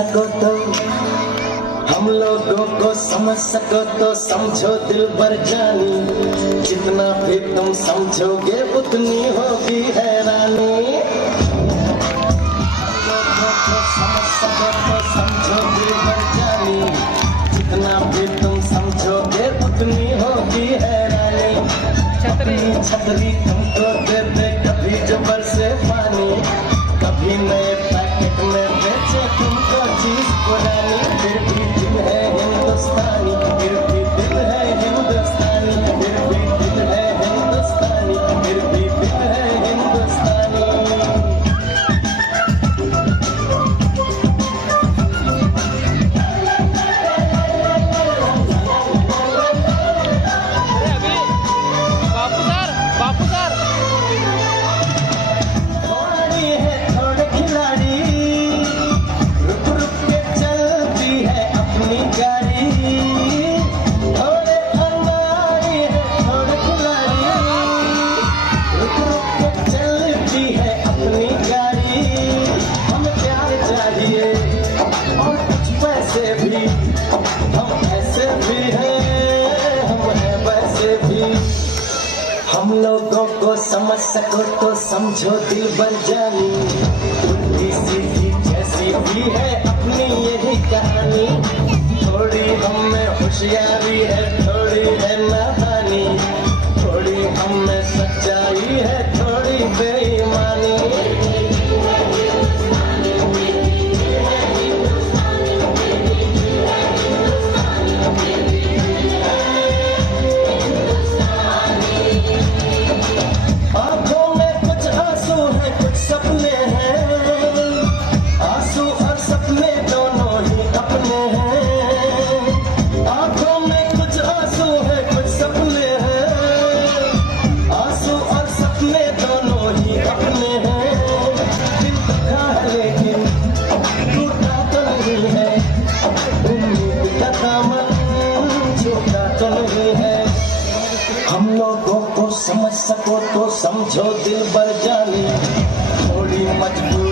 सको तो, हम लोगों को समझ सको तो समझो दिल भर जानी, जितना भी तुम समझोगे उतनी होगी हैरानी। समझ सको तो समझो दिल भर जानी, जितना भी तुम समझोगे उतनी होगी हैरानी। छतरी तुमको दे दे कभी जो बरसे पानी, कभी नए पैकेट में बेचे तुमको चीज पुरानी। फिर भी दिल है हिंदुस्तानी, फिर भी दिल है हिंदुस्तानी, फिर भी दिल है हिंदुस्तानी, फिर भी दिल है हिंदुस्तानी। हम लोगों को समझ सको तो समझो दिल बन जानी, उल्टी सीधी जैसी भी है अपनी यही कहानी। थोड़ी हम में होशियारी है, थोड़ी है नादानी, थोड़ी हम में सच्चाई है, थोड़ी बेईमानी। हम लोगों को समझ सको तो समझो दिल भर जानी, थोड़ी मजबूर